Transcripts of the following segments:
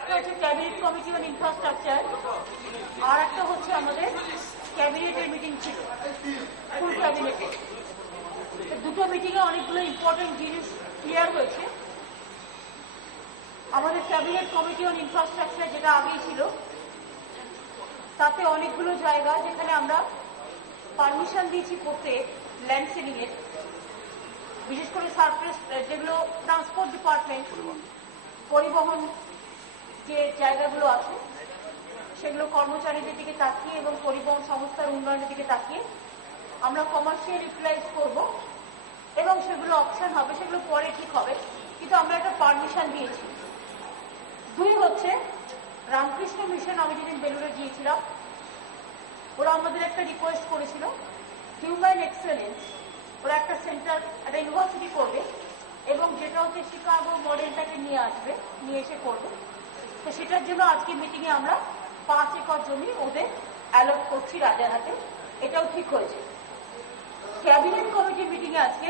একটা হচ্ছে cabinet committee on infrastructure, আর একটা হচ্ছে আমাদের ক্যাবিনেটের মিটিং ছিল ফুল ক্যাবিনেটে। দুটো মিটিংয়ে অনেকগুলো ইম্পর্টেন্ট জিনিস ক্লিয়ার হয়েছে। আমাদের ক্যাবিনেট কমিটি অন ইনফ্রাস্ট্রাকচার যেটা আগেই ছিল, তাতে অনেকগুলো জায়গা যেখানে আমরা পারমিশন দিয়েছি করতে ল্যান্ড সিলিং এর, বিশেষ করে সারফেস যেগুলো ট্রান্সপোর্ট ডিপার্টমেন্ট পরিবহন যে জায়গাগুলো আছে সেগুলো কর্মচারীদের দিকে তাকিয়ে এবং পরিবহন সংস্থার উন্নয়নের দিকে তাকিয়ে আমরা কমার্শিয়াল ইউটিলাইজ করব এবং সেগুলো অপশন হবে, সেগুলো পরে ঠিক হবে, কিন্তু আমরা একটা পারমিশন দিয়েছি। দুই হচ্ছে রামকৃষ্ণ মিশন, আমি যেদিন বেলুড়ে গিয়েছিলাম, ওরা আমাদের একটা রিকোয়েস্ট করেছিল হিউম্যান এক্সেলেন্স, ওরা একটা সেন্টার একটা ইউনিভার্সিটি করবে এবং যেটা হচ্ছে শিকাগো মডেলটাকে নিয়ে আসবে, নিয়ে এসে করবে। তো সেটার জন্য আজকে মিটিংয়ে আমরা 5 একর জমি ওদের অ্যালট করছি রাজারহাটে, এটাও ঠিক হয়েছে। ক্যাবিনেট কমিটির মিটিংয়ে আজকে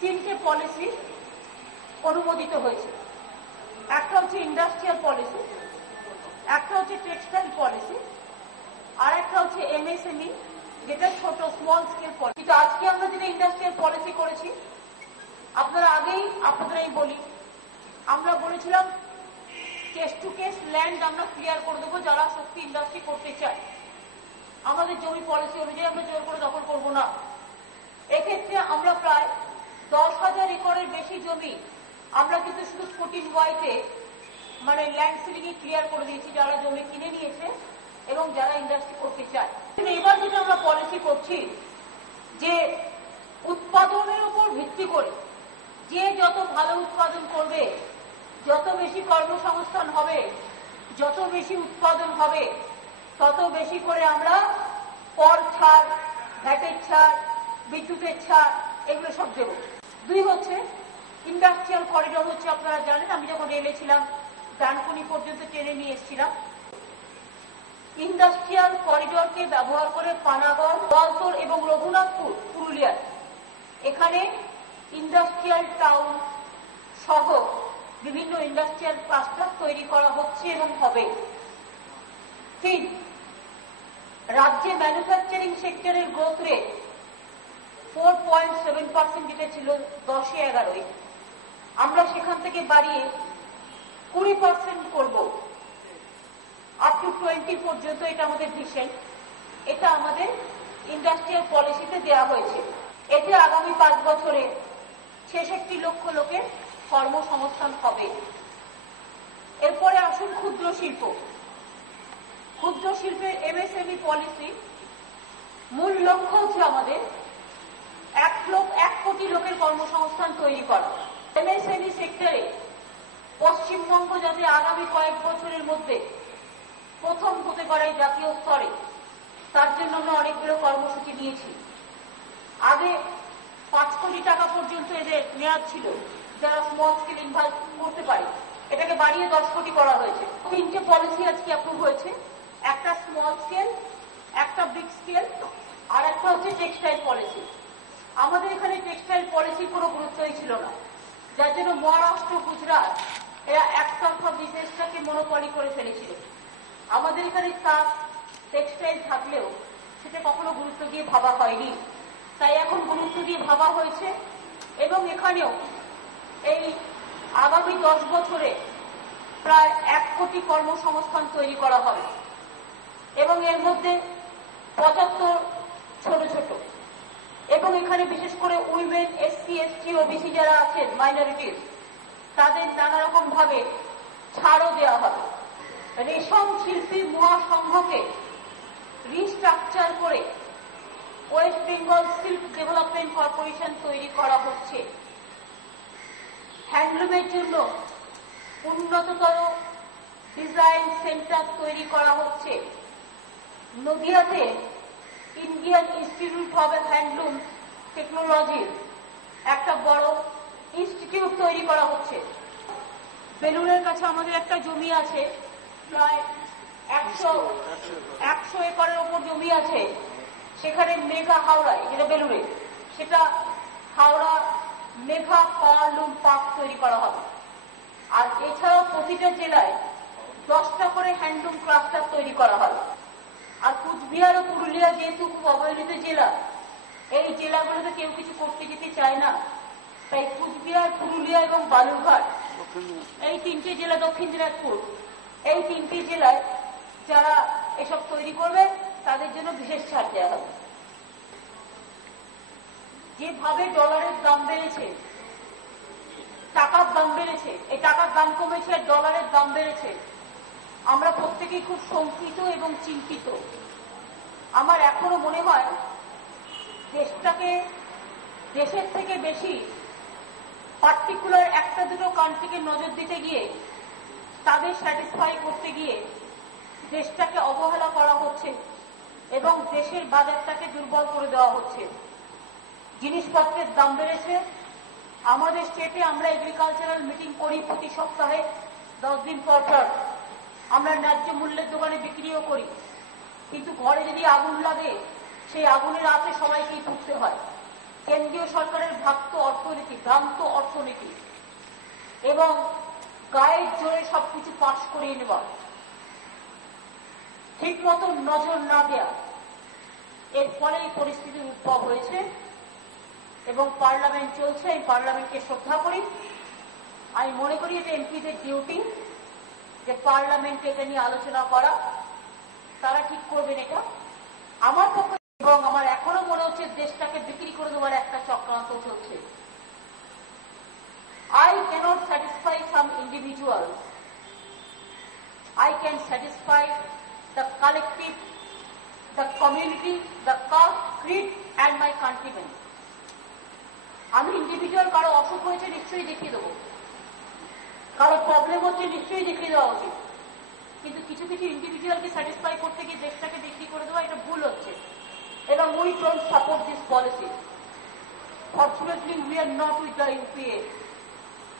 3টে পলিসি অনুমোদিত হয়েছে। একটা হচ্ছে ইন্ডাস্ট্রিয়াল পলিসি, একটা হচ্ছে টেক্সটাইল পলিসি, আর একটা হচ্ছে এমএসএমই যেটা ছোট স্মল স্কেল পলিসি। কিন্তু আজকে আমরা যেটা ইন্ডাস্ট্রিয়াল পলিসি করেছি, আপনাদেরই বলি, আমরা বলেছিলাম কেস টু কেস ল্যান্ড আমরা ক্লিয়ার করে দেবো যারা সত্যি ইন্ডাস্ট্রি করতে চায়। আমাদের জমি পলিসি অনুযায়ী আমরা জোর করে দখল করবো না। এক্ষেত্রে আমরা প্রায় 10,000 একরের বেশি জমি আমরা কিন্তু শুধু 14Y-তে মানে ল্যান্ড সিলিং ক্লিয়ার করে দিয়েছি যারা জমি কিনে নিয়েছে এবং যারা ইন্ডাস্ট্রি করতে চায়। এবার যেটা আমরা পলিসি করছি যে উৎপাদনের উপর ভিত্তি করে যে যত ভালো উৎপাদন করবে, যত বেশি কর্মসংস্থান হবে, যত বেশি উৎপাদন হবে, তত বেশি করে আমরা কর ছাড়, ভ্যাটের ছাড়, বিদ্যুতের ছাড় এগুলো সব দেব। দুই হচ্ছে ইন্ডাস্ট্রিয়াল করিডর হচ্ছে, আপনারা জানেন আমি যখন রেলে ছিলাম ডানকুনি পর্যন্ত ট্রেনে নিয়ে এসেছিলাম। ইন্ডাস্ট্রিয়াল করিডরকে ব্যবহার করে পানাগড়, গোয়ালতোড় এবং রঘুনাথপুর পুরুলিয়ার এখানে ইন্ডাস্ট্রিয়াল টাউন সহ বিভিন্ন ইন্ডাস্ট্রিয়াল ক্লাস্টার তৈরি করা হচ্ছে এবং হবে। 3, রাজ্যে ম্যানুফ্যাকচারিং সেক্টরের গ্রোথ রেট 4.7% যেটা ছিল 10-11, আমরা সেখান থেকে বাড়িয়ে 20% করব, আপ টু 20 পর্যন্ত। এটা আমাদের ভিশন, এটা আমাদের ইন্ডাস্ট্রিয়াল পলিসিতে দেওয়া হয়েছে। এতে আগামী 5 বছরে 66 লক্ষ লোকের কর্মসংস্থান হবে। এরপরে আসুন ক্ষুদ্র শিল্প। ক্ষুদ্র শিল্পের এমএসএমই পলিসি মূল লক্ষ্য হচ্ছে আমাদের 1 কোটি লোকের কর্মসংস্থান তৈরি করা। এমএসএমই সেক্টরে পশ্চিমবঙ্গ যাতে আগামী কয়েক বছরের মধ্যে প্রথম হতে পারে জাতীয় স্তরে, তার জন্য আমরা অনেকগুলো কর্মসূচি নিয়েছি। আগে 5 কোটি টাকা পর্যন্ত এদের মেয়াদ ছিল যারা স্মল স্কেল ইনভেস্ট করতে পারে, এটাকে বাড়িয়ে 10 কোটি করা হয়েছে। 3টে পলিসি আজকে অ্যাপ্রুভ হয়েছে, একটা স্মল স্কেল, একটা বিগ স্কেল, আর একটা হচ্ছে টেক্সটাইল পলিসি। আমাদের এখানে টেক্সটাইল পলিসির কোনো গুরুত্বই ছিল না, যার জন্য মহারাষ্ট্র, গুজরাট এরা একতরফা বিজনেসটাকে মনোপলি করে ফেলেছিল। আমাদের এখানে তাঁত টেক্সটাইল থাকলেও সেটা কখনো গুরুত্ব দিয়ে ভাবা হয়নি, তাই এখন গুরুত্ব দিয়ে ভাবা হয়েছে এবং এখানেও এই আগামী 10 বছরে প্রায় 1 কোটি কর্মসংস্থান তৈরি করা হবে এবং এর মধ্যে 75 ছোট ছোট, এবং এখানে বিশেষ করে উইমেন, এসসি, এসটি, ওবিসি যারা আছেন মাইনরিটিস, তাদের নানা রকম ভাবে ছাড়ও দেওয়া হবে। রেশম শিল্পী মহাসংঘকে রিস্ট্রাকচার করে West Bengal silk development corporation তৈরি করা হচ্ছে। হ্যান্ডলুমের জন্য উন্নততর ডিজাইন সেন্টার তৈরি করা হচ্ছে। নদিয়াতে ইন্ডিয়ান ইনস্টিটিউট অব হ্যান্ডলুম টেকনোলজির একটা বড় ইনস্টিটিউট তৈরি করা হচ্ছে। বেলুড়ের কাছে আমাদের একটা জমি আছে, প্রায় 100 একরের ওপর জমি আছে, সেখানে মেগা হাওড়ায়, যেটা বেলুড়ে, সেটা হাওড়া মেঘা পাওয়ারলুম পার্ক তৈরি করা হবে। আর এছাড়াও প্রতিটা জেলায় 10টা করে হ্যান্ডলুম ক্লাস্টার তৈরি করা হয়। আর কুচবিহার ও পুরুলিয়া যেহেতু খুব অবহেলিত জেলা, এই জেলাগুলোতে কেউ কিছু করতে যেতে চায় না, তাই কুচবিহার, পুরুলিয়া এবং বালুরঘাট, এই 3টে জেলা, দক্ষিণ দিনাজপুর, এই 3টে জেলায় যারা এসব তৈরি করবে তাদের জন্য বিশেষ ছাড় দেওয়া হবে। যেভাবে ডলারের দাম বেড়েছে, টাকার দাম বেড়েছে, এই টাকার দাম কমেছে আর ডলারের দাম বেড়েছে, আমরা প্রত্যেকেই খুব শঙ্কিত এবং চিন্তিত। আমার এখনো মনে হয় দেশটাকে দেশের থেকে বেশি পার্টিকুলার একটা দুটো কান্ট্রিকে নজর দিতে গিয়ে, তাদের স্যাটিসফাই করতে গিয়ে দেশটাকে অবহেলা করা হচ্ছে এবং দেশের বাজারটাকে দুর্বল করে দেওয়া হচ্ছে। জিনিসপত্রের দাম বেড়েছে। আমাদের স্টেটে আমরা এগ্রিকালচারাল মিটিং করি প্রতি সপ্তাহে 10 দিন পর পর। আমরা ন্যায্য মূল্যের দোকানে বিক্রিও করি, কিন্তু ঘরে যদি আগুন লাগে সেই আগুনের আঁচে সবাইকেই পুড়তে হয়। কেন্দ্রীয় সরকারের ভ্রান্ত অর্থনীতি, ভ্রান্ত অর্থনীতি এবং গায়ের জোরে সবকিছু পাশ করিয়ে নেওয়া, ঠিক মতো নজর না দেয়া, এর ফলে এই পরিস্থিতির উদ্ভব হয়েছে। এবং পার্লামেন্ট চলছে, এই পার্লামেন্টকে শ্রদ্ধা করি। আমি মনে করি এটা এমপিদের ডিউটি যে পার্লামেন্টে এটা নিয়ে আলোচনা করা। তারা ঠিক করবেন এটা। আমার পক্ষে এবং আমার এখনো মনে হচ্ছে দেশটাকে বিক্রি করে দেওয়ার একটা চক্রান্ত চলছে। I cannot satisfy some individuals. I can satisfy the collective, the community, the caste, creed and my countrymen. আমি ইন্ডিভিজুয়াল কারো অসুখ হয়েছে নিশ্চয়ই দেখিয়ে দেবো, কারো প্রবলেম হচ্ছে নিশ্চয়ই দেখিয়ে দেওয়া উচিত, কিন্তু কিছু কিছু ইন্ডিভিজুয়ালকে স্যাটিসফাই করতে গিয়ে দেশটাকে বিক্রি করে দেওয়া এটা ভুল হচ্ছে। এবং we don't support this policy. Fortunately we are not with the UPA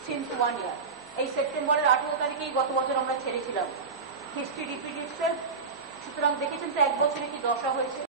since 1 year। এই সেপ্টেম্বরের 18 তারিখেই গত বছর আমরা ছেড়েছিলাম। History repeat itself. সুতরাং দেখেছেন তো 1 বছরে কি দশা হয়েছে।